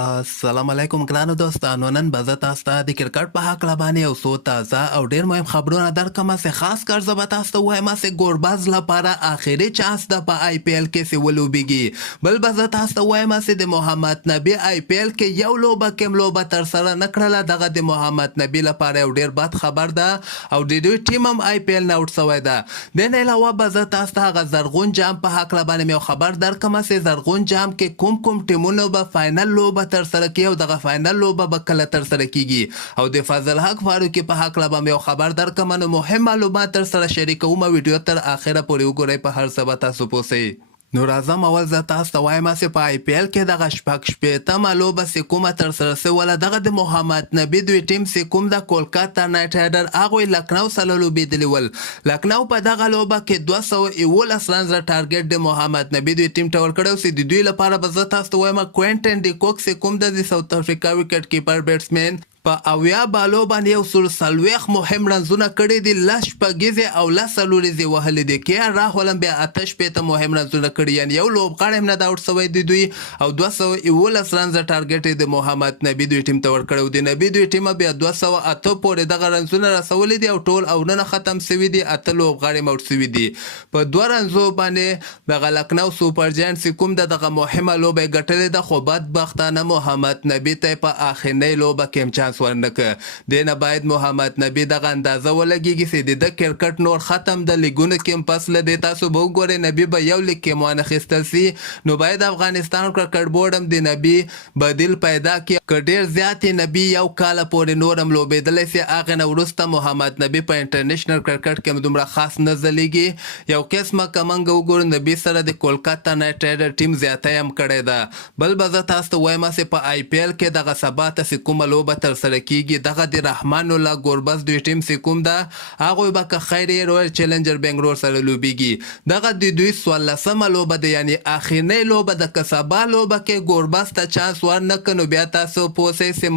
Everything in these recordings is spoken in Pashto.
السلام علیکم ګرانو دوستانو. نن به زه تاسو ته د کرکټ په هکله باندې یو څو تازه او ډیر مهم خبرونه درکړم. چې خاص کر زه به تاسو ته وایم چې ګورباز لپاره آخري چانس ده په آی پی ایل کې چې ولوبېږي. بل به زه تاسو ته وایم چې د محمد نبي آی پی ایل کې یو لوبه کوم لوبه ترسره نه کړله. دغه د محمد نبي لپاره یو ډیر بد خبر ده او د دوی ټیم هم آی پی ایل نه آوټ شوی ده. د نه علاوه به زه تاسو ته هغه زرغون جام په هکله باندې یو خبر درکړم چې زرغون جام کې کوم ټیمونو به فاینل لوبه ترسره کوي او دغه فاینل لوبه به کله ترسره کیږي. او د فضل حق فاروقي په هکله به یو خبر درکړم. نو مهم معلومات تر سره شریکوم. ویډیو تر اخره پورې وګورئ په هر څه به تاسو پوهیږئ. نو راځم اول زه تاسو ته وایم چې په آی پی ایل کې دغه شپږمه لوبه چې کومه ترسره شوله دغه د محمد نبي دوی ټیم چې کوم د کولکاتا نایټ رایډر هغوی لکنو سره لوبېدلي ول. لکنو په دغه لوبه کې 211 رنز ټارګټ د محمد نبي دوی ټیم ته ورکړی چې د دوی لپاره به زه تاسو ته وایم کوینټن ډي کوک چې کوم د ساوث افریقا وکټ کیپر بیټسمین په اویا بالو باندې یو سل سلويخ مهم رنزونه کړي دي. لس شپږیزې او لس څلوریزې وهلې دي. کې راهولم بیا اته شپېته مهم رنزونه کړي، یعنې یو لوبغاړی هم نه ده آوټ شوی د دوی. او 211 رنزه ټارګټ یې د محمد نبي دوی ټیم ته ورکړی. د نبي دوی ټیم بیا 208 پورې دغه رنزونه رسولي دي او ټول اورونه ختم شوي دي. اته لوبغاړي هم آوټ شوي دي. په دوه رنزو باندې دغه لکنو سوپر جاینټ چې کوم دغه مهمه لوبه یې ګټلې ده، خو بدبختانه محمد نبي ته په اخرنۍ لوبه کې هم چانس ورنکه. دینه باید محمد نبي دغه اندازه ولګیږي چې د کرکټ نور ختم د لیګونو کې هم پس له دې تاسو به وګورئ نبي به یو لیګ کې وانخیستل سي. نو باید افغانستان کرکټ بورډ هم د نبي بدیل پیدا کړي. که ډېر زیات نبي یو کال پورې نور هم لوبېدلی سي، هغې نه وروسته محمد نبي په انټرنیشنل کرکټ کې هم دومره خاص نه ځلیږي. یو قسمه که موږ وګورو نبي سره د کولکاتا نایټ رایډر ټیم زیاتی هم کړی ده. بل به زه تاسو ته وایم چې په آی پی ایل کې دغه سبا ته چې کومه لوبه ترسره کیږي دغه د رحمان الله ګوربز دوی ټیم چې کوم ده هغوی به که خیر رویل چیلنجر بنګلور سره لوبیږي. دغه د دوی 14مه لوبه ده، یعنې اخرنۍ لوبه ده. که سبا لوبه کې ګوربز ته چانس ورنکړه نو بیا تاسو پوه شئ چې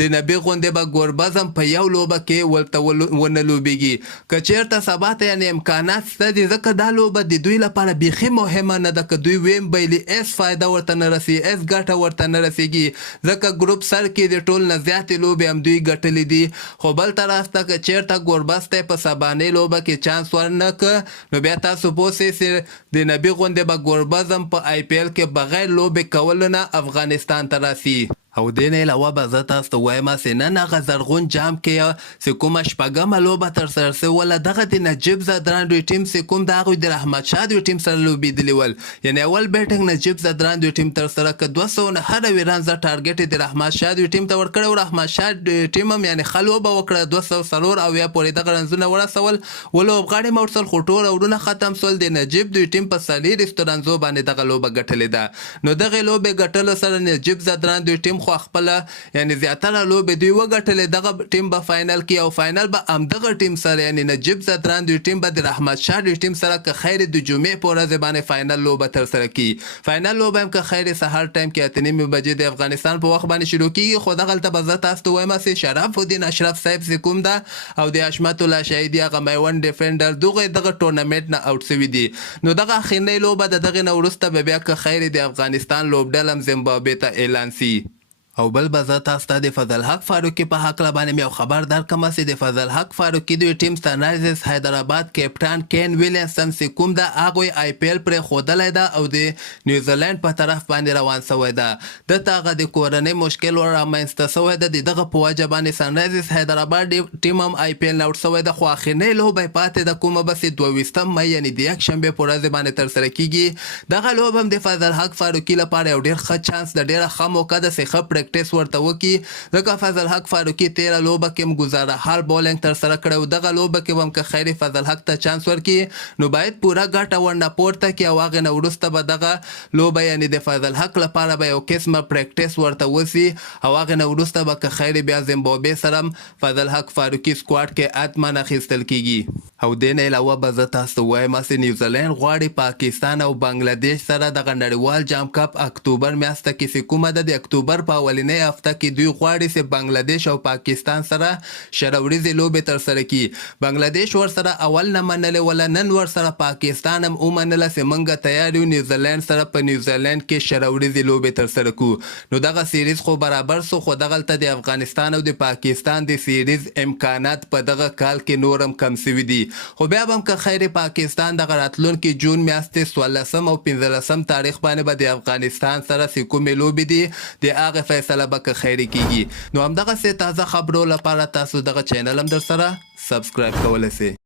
د نبي غوندې به ګوربز هم په یو لوبه کې ورته ونه لوبیږي. که چېرته سبا ته یعنې امکانات شته دي، ځکه دا لوبه د دوی لپاره بیخي مهمه نه ده. که دوی ویم بیلي هېڅ فایده ورته نه رسي، هېڅ ګټه ورته نه رسیږي، ځکه ګروپ سر کې د ټول نه زیاتې لوبې هم دوی ګټلې دي. خو بل طرف ته که چېرته ګوربز ته په سبانۍ لوبه کې چانس ورنکړه نو بیا تاسو پوه شئ چې د نبي غوندې به ګوربز هم په آی پی ایل کې بغیر لوبې کولو نه افغانستان ته راسي. او دې نه علاوه به زه تاسو ته وایم چې نن هغه زرغون جام کې چې کومه شپږمه لوبه ترسره شوله دغه د نجیب زدران دوی ټیم چې کوم د هغوی د رحمت شاه دوی ټیم سره لوبېدلي ول. یعنې اول بیټنګ نجیب زدران دوی ټیم ترسره کړه. 209 رنزه ټارګټ یې د رحمت شاه دوی ټیم ته ورکړی او رحمت شاه ټیم هم یعنې ښه لوبه وکړه. 204 پورې دغه رنزونه ورسول. ولوبغاړي هم ورسول خو ټول اورونه ختم شول. د نجیب دوی ټیم په 40 رنزو باندې دغه لوبه ګټلې ده. نو دغې لوبې ګټلو سره نجیب زدران دوی ټیم خو خپله یعنی زیاتره لوبې دوی وګټلې. دغه ټیم به فاینل کې او فاینل به همدغه ټیم سره یعنی نجیب زدران دوی ټیم به د رحمت شاه دوی ټیم سره که خیر د جمعې په ورځ باندې فاینل لوبه ترسره کړي. فاینل لوبه هم که خیر سهار ټایم کې 8:30 بجې د افغانستان په وخت باندې شروع کیږي. خو دغلته به زه تاسو ته وایم چې شرف الدین اشرف صاحب چې کوم ده او د حشمت الله شهیدي هغه میوند ډیفنډر دغه ټورنمنټ نه آوټ شوي دي. نو دغه اخرنۍ لوبه د دغې نه وروسته به بیا که خیر د افغانستان لوبډله هم زیمبابوې ته اعلان سي. او بل به زه تاسو ته د فضل حق فاروقي په هکله باندې یو خبر درکړم چې د فضل حق فاروقي دوی ټیم سنرایزرز حیدرآباد کیپټن کین ویلیامسن چې کوم ده هغوی آی پی ایل پرې ښودلی ده او د نیوزیلینډ په طرف باندې روان شوی ده. دته هغه د کورنۍ مشکل رامنځته شوی ده. د دغه په وجه باندې سنرایزرز حیدرآباد ټیم هم آی پی ایل نه آوټ شوی ده. خو اخرنۍ لوبه یې پاتې ده کومه به چې 22 مۍ یعنې د یکشنبې په ورځ باندې ترسره کیږي. دغه لوبه هم د فضل حق فاروقي لپاره یو ډېر ښه چانس ده، ډېره ښه موقع ده چې ښه پریکټس ورته وکړي. ځکه فضل حق فاروقي 13 لوبه کې هم ګزاره حال بولینګ ترسره کړی او دغه لوبه کې به هم که خیر فضل حق ته چانس ورکړي نو باید پوره ګټه ورنه پورته کړي او هغې نه وروسته به دغه لوبه یعنې د فضل حق لپاره به یو قسمه پریکټس ورته وسي او هغې نه وروسته به که خیر بیا زیمبابوې سره هم فضل حق فاروقي سکواډ کې حتما اخیستل کیږي. او دې نه علاوه به زه تاسو ته وایم چې نیوزیلینډ غواړي پاکستان او بنګلادیش سره دغه نړیوال جام کپ اکتوبر میاشته کې چې کومه ده د اکتوبر په اولنۍ اولنۍ هفته کې دوی غواړي چې بنگلاديش او پاکستان سره شروریزې لوبې ترسره کړي. بنگلاديش ورسره اول نه منلې وله، نن ورسره پاکستان هم ومنله چې موږ تیار یو نیوزیلند سره په نیوزیلند کې شروریزې لوبې ترسره کړو. نو دغه سیریز خو برابر سو، خو دغلته د افغانستان او د پاکستان د سیریز امکانات په دغه کال کې نورم کم سوي دي. خو بیا به هم که خیر پاکستان دغه راتلونکي جون میاشتې 14 او 15 تاریخ باندې به د افغانستان سره چې کومې لوبې دي د هغې فیصله به که خیرې کیږي. نو همدغسې تازه خبرو لپاره تاسو دغه چینل هم در سره سبسکرایب کولی سئ.